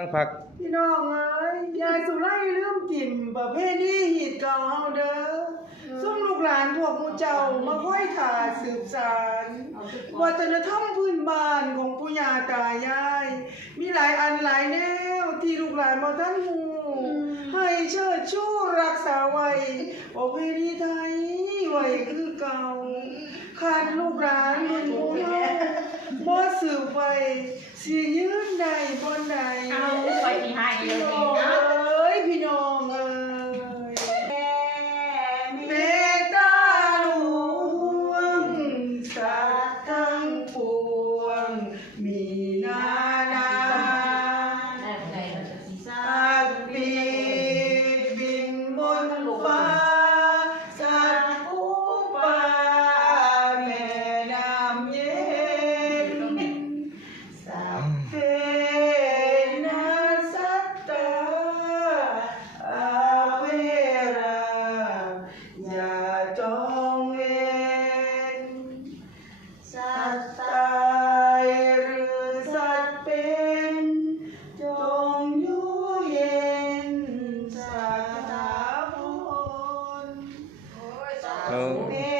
ตั้งพักพี่น้องเอ้ยยายสุไลลืมกินประเภทนี้หิดเก่าเฮาเด้อซุ่มลูกหลานพวกหมูเจ้ามาค่อยถ่าสืบสานวัฒนธรรมพื้นบ้านของปู่ย่าตายาย มีหลายอันหลายแนวที่ลูกหลานบ่ทันฮู้ให้เชิดชูรักษาไว้ประเพณีไทยไว้คือเก่าขาดลูกหลานเพิ่นผู้เฮาบ่สืบไว้สิยืนได้บ่ได้ เอาไป ที่ใเ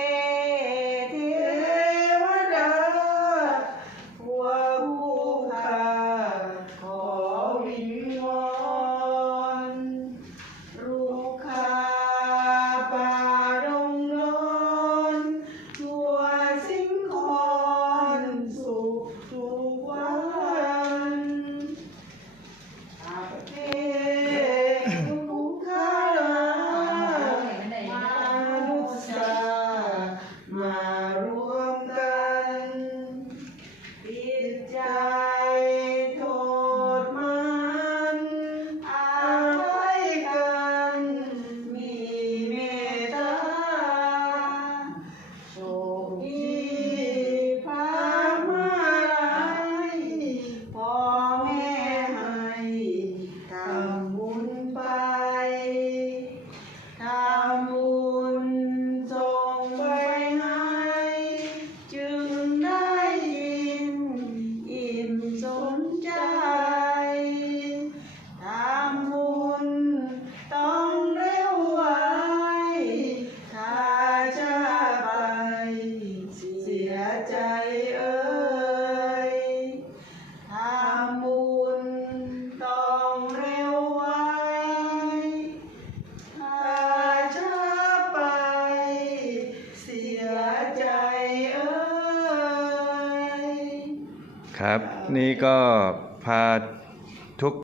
ครับ นี่ก็พาทุก